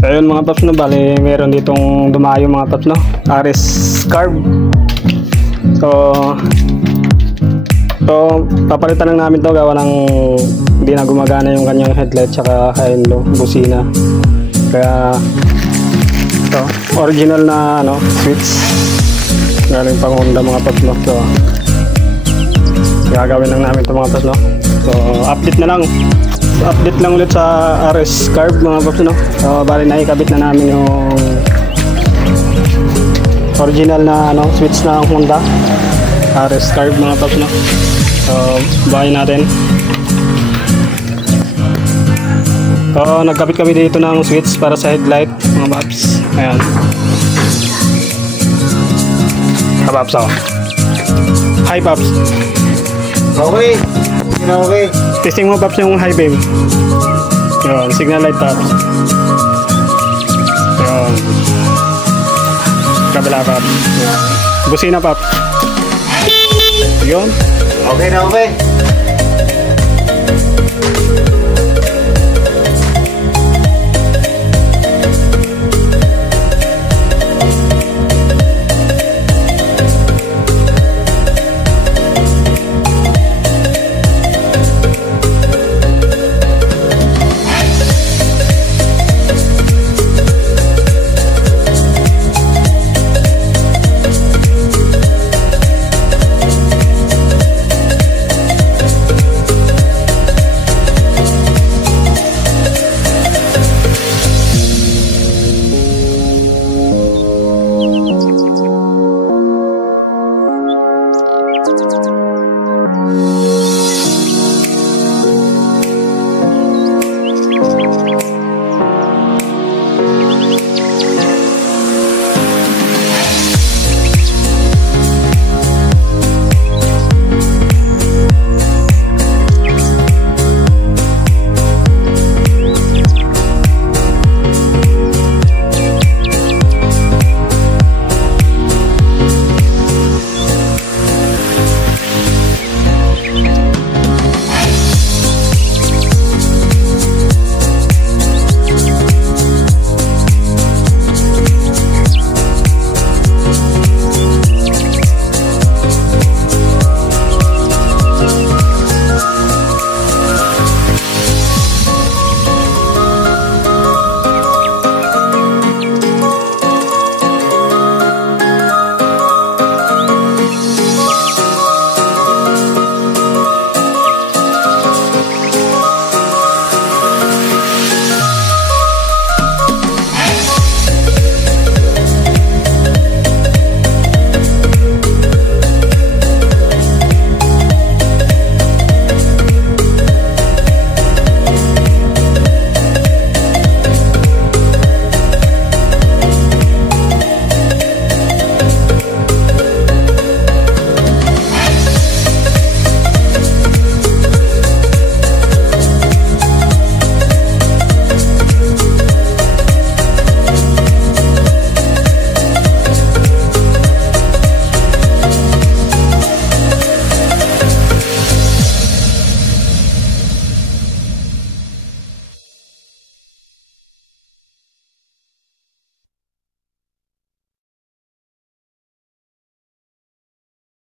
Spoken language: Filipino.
Ayun mga paps, no, bali meron ditong dumayo mga paps, no, Ares carb. So papalitan lang namin to, gawa ng hindi na gumagana yung kanyang headlight tsaka high-low busina. Kaya ito, original na ano, switch galing pang Honda mga paps, no. So gagawin lang namin ito mga paps, no. So update lang ulit sa Ares carb mga paps, no. So bali naikabit na namin yung original na ano, switch na Honda Ares carb mga paps, no. So bahay natin. So nagkabit kami dito ng switch para sa headlight mga paps. Ayan mga paps, oh. Hi paps. Okay. Okay. Testing mo paps yung high beam. Yun, signal light paps. Yun. Kabila paps. Yun. Busina paps. Yun. Okay na okay.